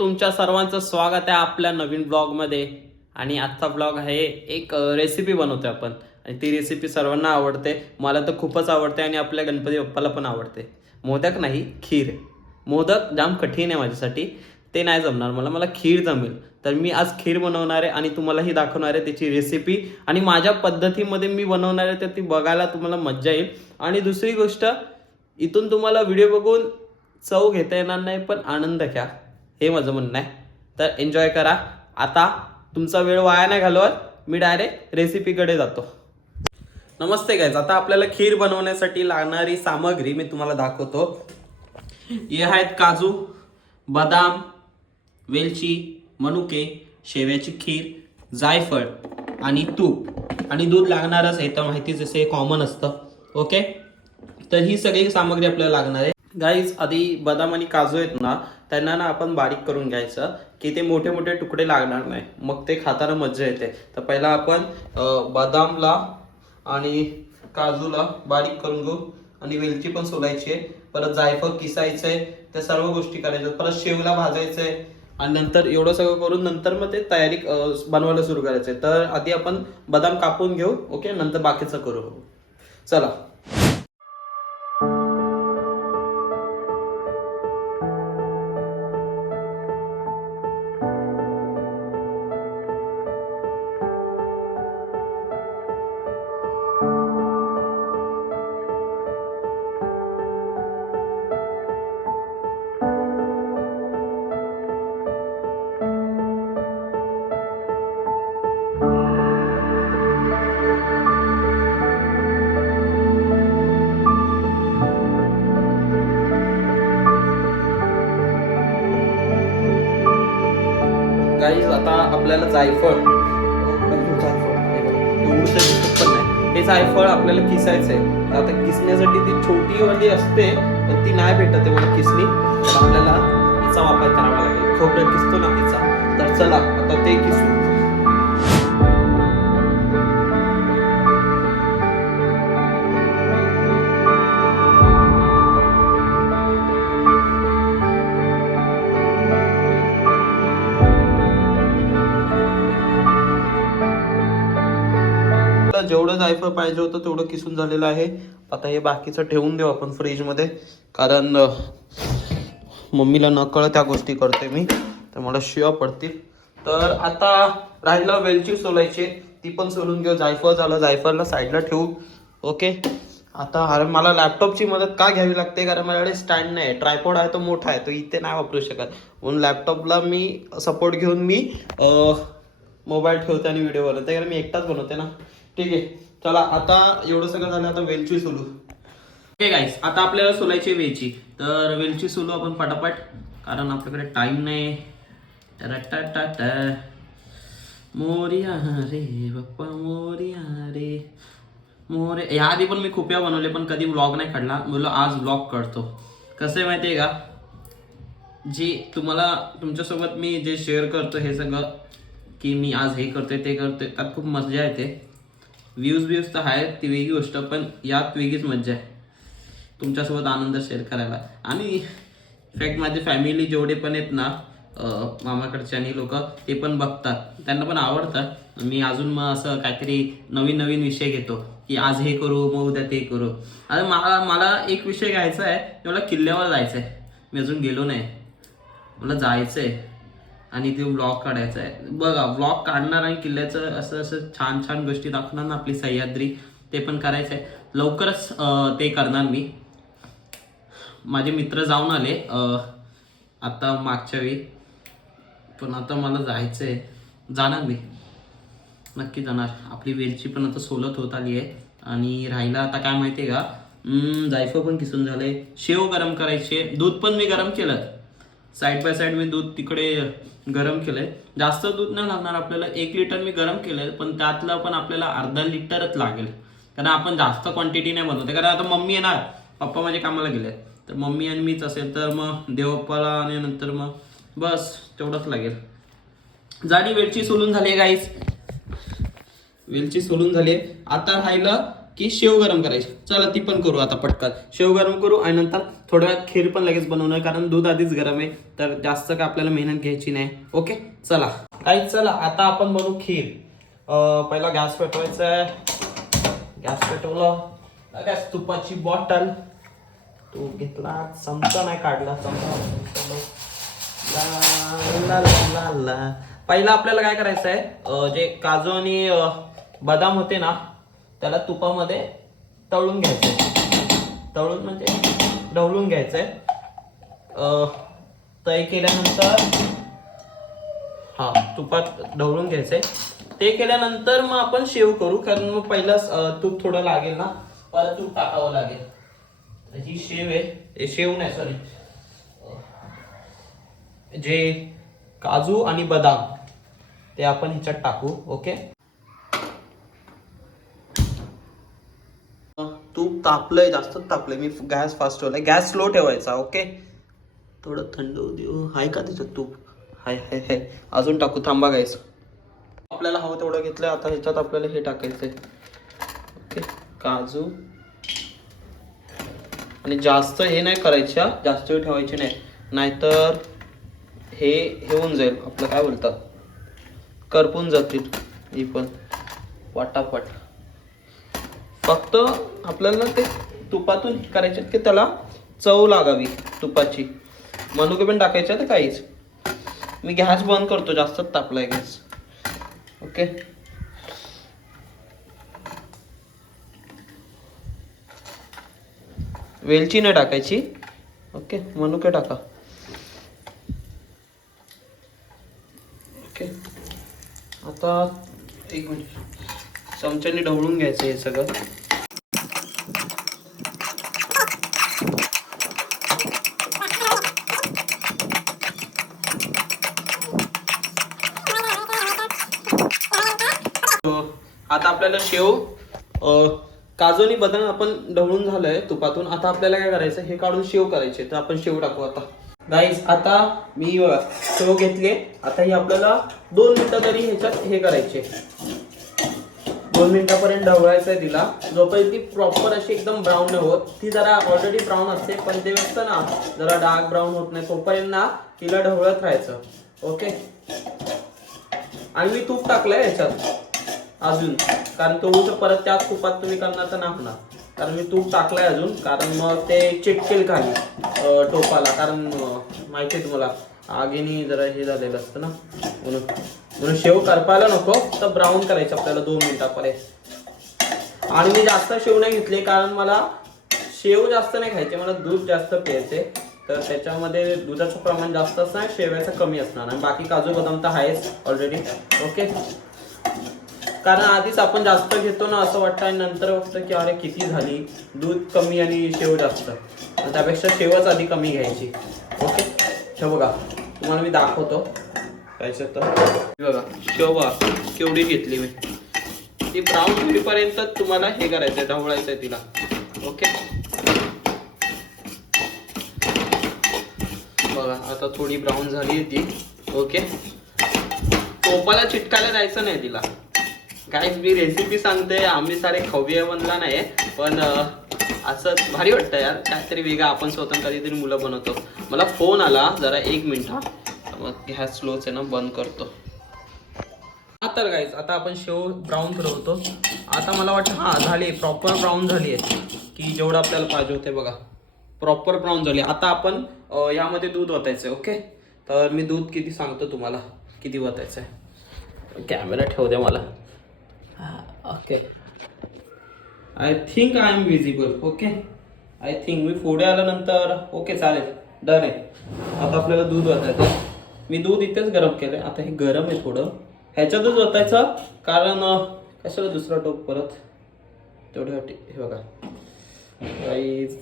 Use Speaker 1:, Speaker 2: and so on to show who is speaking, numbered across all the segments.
Speaker 1: तुमच्या सर्वांचं स्वागत आहे आपल्या नवीन ब्लॉगमध्ये आणि आजचा ब्लॉग आहे एक रेसिपी बनवतो आपण. आणि ती रेसिपी सर्वांना आवडते. मला तर खूपच आवडते आणि आपल्या गणपती बाप्पाला पण आवडते. मोदक नाही खीर. मोदक जाम कठीण आहे माझ्यासाठी. ते नाही जमणार मला. मला खीर जमेल. तर मी आज खीर बनवणार आहे आणि तुम्हालाही दाखवणार आहे त्याची रेसिपी आणि माझ्या पद्धतीमध्ये मी बनवणार आहे तर ती बघायला तुम्हाला मज्जा येईल. आणि दुसरी गोष्ट इथून तुम्हाला व्हिडिओ बघून चव घेता येणार नाही पण आनंद घ्या. हे माझं म्हणणं आहे. तर एन्जॉय करा. आता तुमचा वेळ वाया नाही घालवत. मी डायरेक्ट रेसिपीकडे जातो. नमस्ते गायज आता आपल्याला खीर बनवण्यासाठी लागणारी सामग्री मी तुम्हाला दाखवतो. हे आहेत काजू बदाम वेलची मनुके शेव्याची खीर जायफळ आणि तूप. आणि दूध लागणारच आहे तर माहितीच जसे कॉमन असतं. ओके तर ही सगळी सामग्री आपल्याला लागणार आहे. गाईज आधी बदाम आणि काजू आहेत ना त्यांना ना आपण बारीक करून घ्यायचं की ते मोठे मोठे तुकडे लागणार नाही. मग ते खाताना मज्जा येते. तर पहिला आपण बदामला आणि काजूला बारीक करून घेऊ. आणि वेलची पण सोलायची आहे. परत जायफळ किसायचं आहे त्या सर्व गोष्टी करायच्या परत शेवला भाजायचं आहे आणि नंतर एवढं सगळं करून नंतर मग ते तयारी बनवायला सुरू करायचं आहे तर आधी आपण बदाम कापून घेऊ. ओके? नंतर बाकीचं करू. चला. गाईज आता आपल्याला जायफळ. हे एवढंसं दिसत पण नाही. हे जायफळ आपल्याला किसायचंय. तर आता किसण्यासाठी ती छोटी वाली असते पण ती नाही भेटत आहे मला किसणी. तर आपल्याला तिचा वापर करावा लागेल. खोबरं किसतो ना तिचा. तर चला आता ते किसू. जेवढं जायफळ पाहिजे होतं तेवढं किसून झालेलं आहे. आता हे बाकीचं ठेवून देऊ आपण फ्रीजमध्ये. कारण मम्मीला न त्या गोष्टी करते मी. तर मला शिवा पडतील. तर आता राहिलं वेलची सोलायची. ती पण सोलून घेऊ. जायफळ झालं जायफळला साईडला ठेवू. ओके? आता अरे मला लॅपटॉपची मदत का घ्यावी लागते? कारण माझ्याकडे स्टँड नाही ट्रायपॉड आहे तो मोठा आहे. तो इथे नाही वापरू शकत. म्हणून लॅपटॉपला मी सपोर्ट घेऊन मी मोबाईल ठेवते आणि व्हिडिओ बनवते. कारण मी एकटाच बनवते ना. ठीक आहे. चला आता एवढं सगळं झालं आता वेलची सोलू. ओके गाईस आता आपल्याला सोलायची वेलची. तर वेलची सोलू आपण पटापट कारण आपल्याकडे टाइम नाही. टरटटट. मोरिया रे बाप्पा मोरिया रे. मोरे याआधी पण मी खुप्या बनवले पण कधी व्लॉग नाही काढला मुलं आज व्लॉग काढतो. कसं आहे माहिती आहे का? जे तुम्हाला तुमच्यासोबत मी जे शेअर करतो हे सगळं की मी आज हे करतोय ते करतोय त्यात खूप मजा येते. व्ह्यूज व्ह्यूज तर आहेत ती वेगळी गोष्ट पण यात वेगळीच मजा आहे. तुमच्यासोबत आनंद शेअर करायला. आणि इनफॅक्ट माझी फॅमिली जेवढे पण आहेत ना मामाकडचे आणि लोक ते पण बघतात. त्यांना पण आवडतं. मी अजून मग असं काहीतरी नवीन नवीन विषय घेतो की आज हे करू मग उद्या ते करू. आता मला मला एक विषय घ्यायचा आहे मला किल्ल्यावर जायचं आहे मी अजून गेलो नाही. मला जायचं आहे आणि ते व्लॉग काढायचा आहे. बघा व्लॉग काढणार आणि किल्ल्याचं असं असं छान छान गोष्टी दाखवणार ना आपली सह्याद्री ते पण करायचं आहे लवकरच ते करणार मी. माझे मित्र जाऊन आले आता मागच्या वेळी. पण आता मला जायचं आहे जाणार मी. नक्की जाणार. आपली वेलची पण आता सोलत होत आली आहे. आणि राहिला आता काय माहिती आहे का? हम्म, जायफळ पण किसून झालंय. शेव गरम करायचे. दूध पण मी गरम केलं. साईड बाय साईड मी दूध तिकडे गरम केलंय. जास्त दूध नाही लागणार आपल्याला एक लिटर मी गरम केलंय पण त्यातलं पण आपल्याला अर्धा लिटरच लागेल. कारण आपण जास्त क्वांटिटी नाही बनवते कारण आता मम्मी येणार. पप्पा माझे कामाला गेले तर मम्मी आणि मीच असेल तर मग देवप्पाला आणि नंतर मग बस तेवढंच लागेल. जाडी वेलची सोलून झाली गाईस वेलची सोलून झाली आता राहिलं की शेव गरम करायची. चला ती पण करू आता पटकन. शेव गरम करू आणि नंतर थोड्या वेळात खीर पण लगेच बनवणं कारण दूध आधीच गरम आहे तर जास्त काय आपल्याला मेहनत घ्यायची नाही. ओके चला. काही चला. आता आपण बनवू खीर. पहिला गॅस पेटवायचा आहे. गॅस पेटवलं. गॅस तुपाची बॉटल. तू घेतला. चमचा नाही काढला. चमचा पहिला आपल्याला काय करायचं आहे जे काजू आणि बदाम होते ना त्याला तुपामध्ये तळून घ्यायचं तळून म्हणजे ढवळून घ्यायचंय. आहे तय केल्यानंतर हा तुपात ढवळून घ्यायचंय. ते केल्यानंतर मग आपण शेव करू कारण मग पहिला तूप थोडं लागेल ना. परत तूप टाकावं लागेल. ही शेव आहे. शेव नाही सॉरी जे काजू आणि बदाम ते आपण ह्याच्यात टाकू ओके? तूप तापलंय जास्त तापलंय. मी गॅस फास्ट ठेवलाय. गॅस स्लो ठेवायचा ओके थोडं थंड होऊ देऊ. हाय का त्याच्यात तूप हाय हाय हाय. अजून टाकू. थांबा गायस आपल्याला हवं तेवढं घेतलंय. आता ह्याच्यात आपल्याला हे टाकायचंय. ओके काजू. आणि जास्त हे नाही करायच्या. जास्त वेळ ठेवायचे नाही. नाहीतर हे हे होऊन जाईल. आपलं काय बोलतात? करपून जातील. ही पण. वाटापाट. फक्त आपल्याला ते तुपातून करायचे की त्याला चव लागावी तुपाची. मनुके पण टाकायचे तर काहीच. मी गॅस बंद करतो जास्त तापलाय गॅस. ओके? वेलची नाही टाकायची. ओके? मनुके टाका. ओके? आता एक मिनिट. चमच्याने ढवळून घ्यायचं हे सगळं. आता आपल्याला शेव अ, काजू आणि बदाम आपण ढवळून झालंय तुपातून. आता आपल्याला काय करायचं हे काढून शेव करायचे. तर आपण शेव टाकू आता. गाईज आता मी शेव घेतले आता ही आपल्याला दोन मिनिटं तरी ह्याच्यात हे करायचे. दोन मिनिटापर्यंत ढवळायचं आहे तिला. जोपर्यंत ती प्रॉपर अशी एकदम ब्राऊन नाही होत ती जरा ऑलरेडी ब्राऊन असते पण ते असतं ना जरा डार्क ब्राऊन होत नाही तोपर्यंत ना तिला ढवळत राहायचं. ओके आणि मी तूप टाकलंय याच्यात अजून. कारण तो उलट परत त्याच तुपात तुम्ही करणार तर नाही कारण मी तूप टाकलंय अजून कारण मग ते चिटकेल खाली टोपाला. कारण माहिती आहे तुम्हाला आगीने जरा हे झालेलं असतं ना म्हणून. म्हणून शेव करपायला नको. तर ब्राऊन करायचं आपल्याला दोन मिनिटापर्यंत आणि मी जास्त शेव नाही घेतले कारण मला शेव जास्त नाही खायचे मला दूध जास्त प्यायचे. तर त्याच्यामध्ये दुधाचं प्रमाण जास्त असणार शेव्याचं कमी असणार. आणि बाकी काजू बदाम तर आहेच ऑलरेडी ओके कारण आधीच आपण जास्त घेतो ना असं वाटतं. आणि नंतर वाटतं की अरे किती झाली? दूध कमी आणि शेव जास्त. त्यापेक्षा शेवच आधी कमी घ्यायची. ओके हे बघा. तुम्हाला मी दाखवतो. काय तर बघा शेव केवढी घेतली मी. ती ब्राऊन होईपर्यंत तुम्हाला हे करायचंय ढवळायचंय तिला. ओके? बघा आता थोडी ब्राऊन झाली आहे ती. ओके? टोपाला चिटकायला जायचं नाही तिला. काय मी रेसिपी सांगते आम्ही सारे खव्य बनला नाही पण असं भारी वाटतं यार. काहीतरी वेगळं आपण स्वतः कधीतरी मुलं बनवतो. मला फोन आला जरा एक मिनिट हा. मग गॅस स्लोच आहे ना बंद करतो. हा तर गाईज आता आपण शेव ब्राऊन करवतो आता मला वाटतं हा झाली प्रॉपर ब्राऊन झाली आहे. की जेवढं आपल्याला पाहिजे होते बघा. प्रॉपर ब्राऊन झाली. आता आपण यामध्ये दूध ओतायचं आहे ओके तर मी दूध किती सांगतो तुम्हाला? किती ओतायचं आहे? कॅमेरा ठेवू द्या मला. Okay I think I am visible okay I think मी पुढे आल्यानंतर ओके चालेल. डन आहे. आता आपल्याला दूध ओतायचं मी दूध इथेच गरम केलंय. आता हे गरम आहे थोडं. ह्याच्यातच ओतायचं कारण कसं कशाला दुसरा टोप परत? तेवढ्यासाठी हे बघा. राईस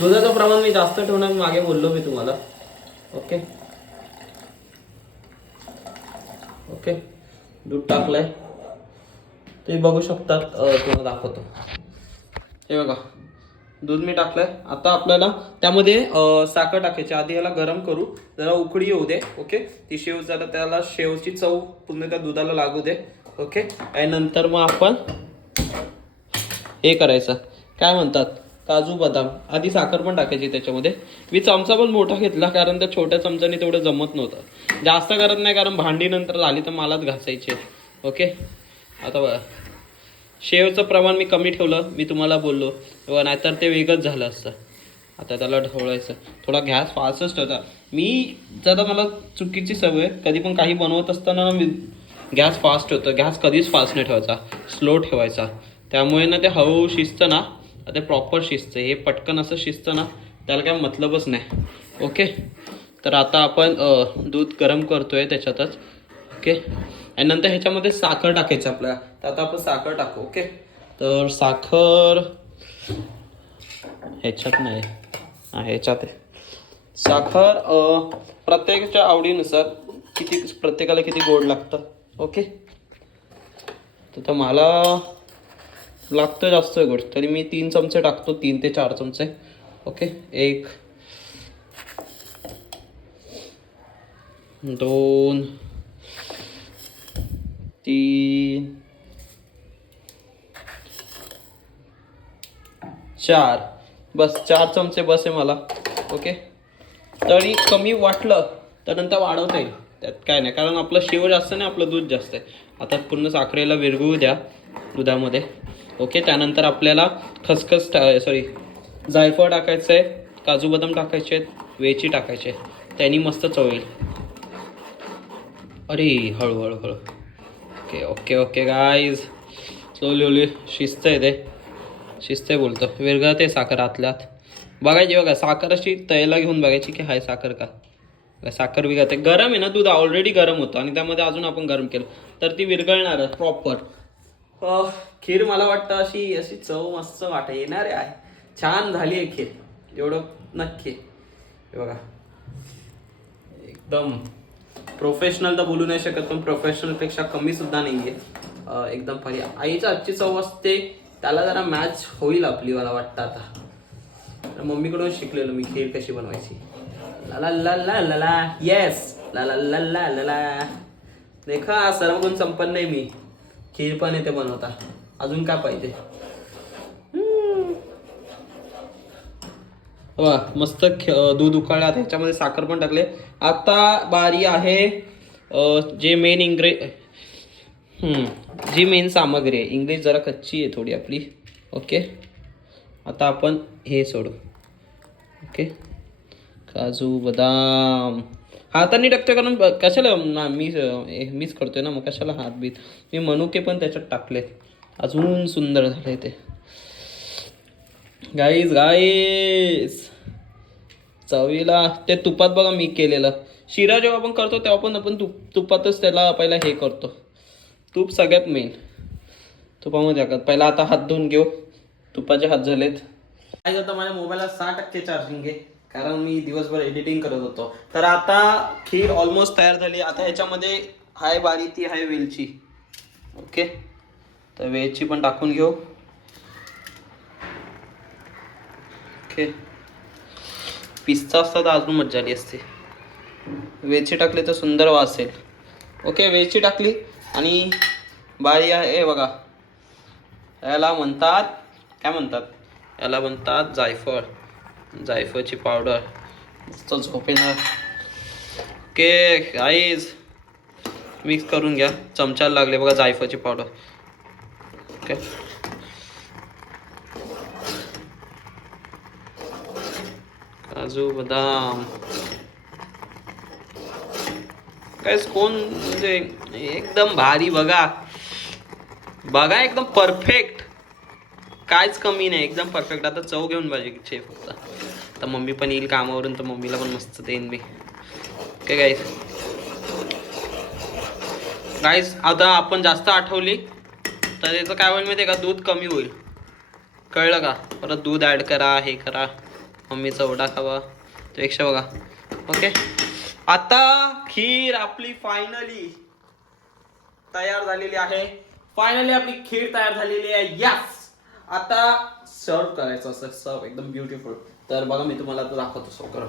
Speaker 1: दुधाचं प्रमाण मी जास्त ठेवणार मागे बोललो मी तुम्हाला. ओके? ओके? दूध टाकलंय. तुम्ही बघू शकतात तुम्हाला दाखवतो. हे बघा. दूध मी टाकलंय. आता आपल्याला त्यामध्ये साखर टाकायची. आधी याला गरम करू. जरा उकडी येऊ दे ओके? ती शेव जरा त्याला शेवची चव पूर्ण त्या दुधाला लागू दे ओके? आणि नंतर मग आपण हे करायचं. काय म्हणतात? काजू बदाम. आधी साखर पण टाकायची त्याच्यामध्ये. मी चमचा पण मोठा घेतला कारण त्या छोट्या चमचाने तेवढं जमत नव्हतं. जास्त करत नाही कारण भांडी नंतर आली तर मलाच घासायची. ओके? आता बघा. शेवचं प्रमाण मी कमी ठेवलं मी तुम्हाला बोललो. तेव्हा नाहीतर ते वेगच झालं असतं. आता त्याला ढवळायचं. थोडा गॅस फास्टच ठेवता. मी जरा मला चुकीची सवय कधी पण काही बनवत असताना मी गॅस फास्ट होतं गॅस कधीच फास्ट नाही ठेवायचा. स्लो ठेवायचा. त्यामुळे ना ते हळूहळू शिजतं ना ते प्रॉपर शिजतं. हे पटकन असं शिजतं ना त्याला काय मतलबच नाही. ओके? तर आता आपण दूध गरम करतोय त्याच्यातच. ओके? आणि नंतर ह्याच्यामध्ये साखर टाकायची आपल्याला. तर आता आपण साखर टाकू ओके? तर साखर ह्याच्यात नाही. ह्याच्यात आहे. साखर प्रत्येकाच्या आवडीनुसार किती प्रत्येकाला किती गोड लागतं ओके? तर तर मला लागतं जास्त गोड तरी मी तीन चमचे टाकतो तीन ते चार चमचे ओके? एक दोन तीन चार. बस चार चमचे बस आहे मला. ओके? तरी कमी वाटलं तर नंतर वाढवता येईल. त्यात काय नाही कारण आपलं शिव जास्त नाही आपलं दूध जास्त आहे. आता पूर्ण साखरेला विरघळू द्या दुधामध्ये. ओके? त्यानंतर आपल्याला खसखस टा सॉरी जायफळ टाकायचं आहे काजू बदाम टाकायचे आहेत वेची टाकायचे त्यांनी मस्त चव येईल. अरे हळूहळू हळू. हळू okay okay okay guys slowly ओली शिस्त आहे ते. शिस्त आहे बोलतो. विरघळते साखर आतल्यात. बघायची बघा साखर अशी तयला घेऊन बघायची की हाय साखर का? साखर विरघळते गरम आहे ना दूध ऑलरेडी गरम होतं आणि त्यामध्ये अजून आपण गरम केलं. तर ती विरघळणार प्रॉपर खीर मला वाटतं अशी अशी चव मस्त वाट येणार आहे. छान झाली आहे खीर. एवढं नक्की. बघा. एकदम प्रोफेशनल तर बोलू नाही शकत पण प्रोफेशनलपेक्षा कमी सुद्धा नाहीये. एकदम भारी. आईच्या आजची चव असते त्याला जरा मॅच होईल आपली मला वाटतं आता. तर मम्मीकडून शिकलेलो मी खीर कशी बनवायची. ला ला ला ला ला येस ला ला ला ला ला ला. देखा सर्व गुण संपन्न आहे मी. खीर पण येते बनवता. अजून काय पाहिजे? वा मस्त दूध उकळलं आता ह्याच्यामध्ये साखर पण टाकले. आता बारी आहे जे मेन इंग्रे जी मेन सामग्री आहे. इंग्लिश जरा कच्ची आहे थोडी आपली. ओके आता आपण हे सोडू. ओके काजू बदाम. हाताने टाकतोय कारण कशाला ना मी मीच करतोय ना मग कशाला हात बीत? मी मनुके पण त्याच्यात टाकले अजून सुंदर झाले ते. गाईज गाईज चवीला. ते तुपात बघा मी केलेलं. शिरा जेव्हा आपण करतो तेव्हा पण आपण तुप तुपातच त्याला पहिला हे करतो. तूप सगळ्यात मेन तुपामध्ये टाकत. पहिला आता हात धुवून घेऊ. तुपाचे हात झालेत. काय आता माझ्या मोबाईलला सहा टक्के चार्जिंग आहे. कारण मी दिवसभर एडिटिंग करत होतो. तर आता खीर ऑलमोस्ट तयार झाली. आता याच्यामध्ये हाय बारी ती हाय वेलची. ओके तर वेलची पण टाकून घेऊ. ओके पिस्ता असता तर अजून मजा आली असते. वेलची टाकली तर सुंदर वास येईल. ओके वेलची टाकली. आणि बारी आहे बघा. याला म्हणतात काय म्हणतात? याला म्हणतात जायफळ. जायफळची पावडर मस्त झोपेणार केक ओके मिक्स करून घ्या. चमच्याला लागले बघा जायफळची पावडर ओके. काजू बदाम. काय कोण म्हणजे एकदम भारी बघा. बघा एकदम परफेक्ट कायच कमी नाही एकदम परफेक्ट आता चव घेऊन पाहिजे फक्त. तर मम्मी पण येईल कामावरून तर मम्मीला पण मस्त देईन मी. ओके गाईस गाईस आता आपण जास्त आठवली तर त्याचं काय होईल माहिती आहे का? दूध कमी होईल. कळलं का? परत दूध ॲड करा हे करा. मम्मीचा ओढा खावा. त्यापेक्षा बघा. ओके आता खीर आपली फायनली तयार झालेली आहे. फायनली आपली खीर तयार झालेली आहे. यस आता सर्व करायचं असं. सर्व एकदम ब्युटिफुल तर बघा मी तुम्हाला आता दाखवतो सर्व करा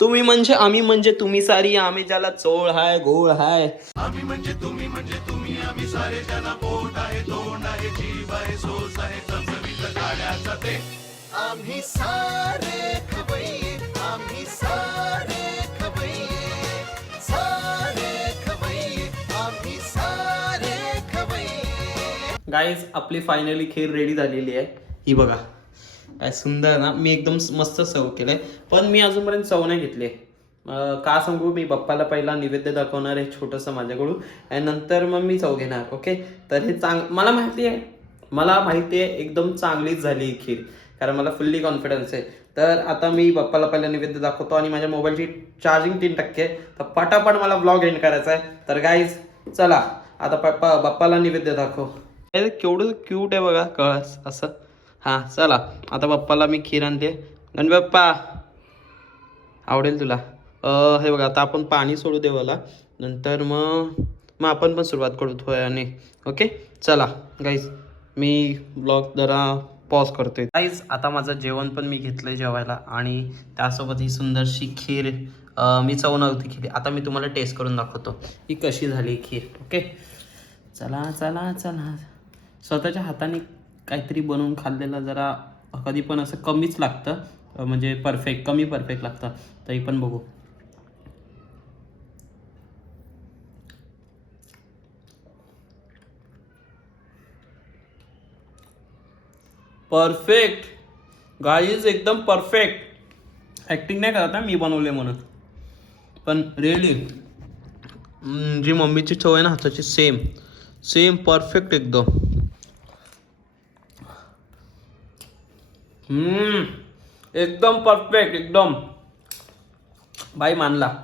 Speaker 1: तुम्ही म्हणजे आम्ही म्हणजे तुम्ही सारी आम्ही ज्याला चोळ हाय गोळ हाय.
Speaker 2: आम्ही सारे खवैये आम्ही
Speaker 1: गाईज आपली फायनली खीर रेडी झालेली आहे. ही बघा. काय सुंदर ना? मी एकदम मस्त चव केलंय. पण मी अजूनपर्यंत चव नाही घेतली. का सांगू? मी बाप्पाला पहिला नैवेद्य दाखवणार आहे छोटंसं माझ्याकडून. आणि नंतर मग मी चव घेणार ओके तर हे चांग मला माहिती आहे. मला माहिती आहे एकदम चांगलीच झाली ही खीर. कारण मला फुल्ली कॉन्फिडन्स आहे. तर आता मी बाप्पाला पहिला नैवेद्य दाखवतो आणि माझ्या मोबाईलची चार्जिंग तीन टक्के तर पटापट मला ब्लॉग एंड करायचा आहे. तर गाईज चला. आता पप्पा बाप्पाला नैवेद्य दाखव. हे केवढं क्यूट आहे बघा कळस असं. हां चला. आता पप्पाला मी खीर आणते. गणपे पप्पा आवडेल तुला. हे बघा आता आपण पाणी सोडू देवाला. नंतर मग मग आपण पण सुरुवात करू थोड्याने. ओके? चला. गाईज मी ब्लॉग जरा पॉज करतोय. गाईज आता माझं जेवण पण मी घेतलंय जेवायला आणि त्यासोबत ही सुंदरशी खीर मी चव नव्हती खीर. आता मी तुम्हाला टेस्ट करून दाखवतो. ही कशी झाली खीर. ओके? चला चला चला. स्वतःच्या हाताने काहीतरी बनवून खाल्लेलं जरा कधी पण असं कमीच लागतं. म्हणजे परफेक्ट कमी परफेक्ट लागतं. तरी पण बघू. परफेक्ट गाईज एकदम परफेक्ट ॲक्टिंग नाही करत ना मी बनवले म्हणून. पण रिअली जी मम्मीची चव आहे ना हाताची सेम सेम परफेक्ट एकदम. एकदम परफेक्ट एकदम. बाई मानला.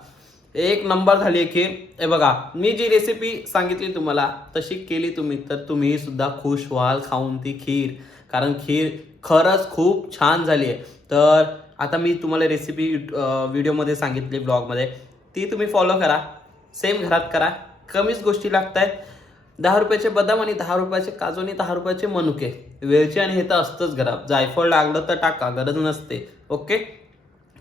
Speaker 1: एक नंबर झाली की हे. बघा मी जी रेसिपी सांगितली तुम्हाला तशी केली तुम्ही तर तुम्ही सुद्धा खुश व्हाल खाऊन ती खीर. कारण खीर खरंच खूप छान झाली आहे. तर आता मी तुम्हाला रेसिपी व्हिडिओमध्ये सांगितली ब्लॉगमध्ये ती तुम्ही फॉलो करा. सेम घरात करा. कमीच गोष्टी लागत आहेत दहा रुपयाचे बदाम आणि दहा रुपयाचे काजू आणि दहा रुपयाचे मनुके. वेळचे आणि हे तर असतंच घरात. जायफळ लागलं तर टाका गरज नसते. ओके?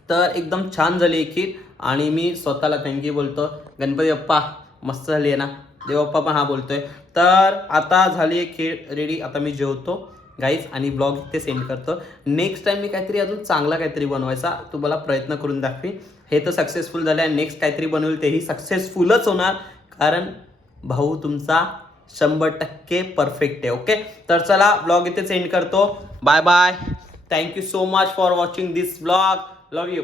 Speaker 1: तर एकदम छान झाली ही खीर. आणि मी स्वतःला थँक्यू बोलतो. गणपती बाप्पा मस्त झाली आहे ना? देवप्पा पण हा बोलतोय. तर आता झाली आहे खीर रेडी आता मी जेवतो. गाईज आणि ब्लॉग इथे सेंड करतो. नेक्स्ट टाइम मी काहीतरी अजून चांगला काहीतरी बनवायचा तुम्हाला प्रयत्न करून दाखवी हे तर सक्सेसफुल झालं आहे नेक्स्ट काहीतरी बनवेल तेही सक्सेसफुलच होणार. कारण भाऊ तुमचा शंभर टक्के परफेक्ट आहे ओके तर चला ब्लॉग इथे सेंड करतो. Bye bye thank you so much for watching this blog love you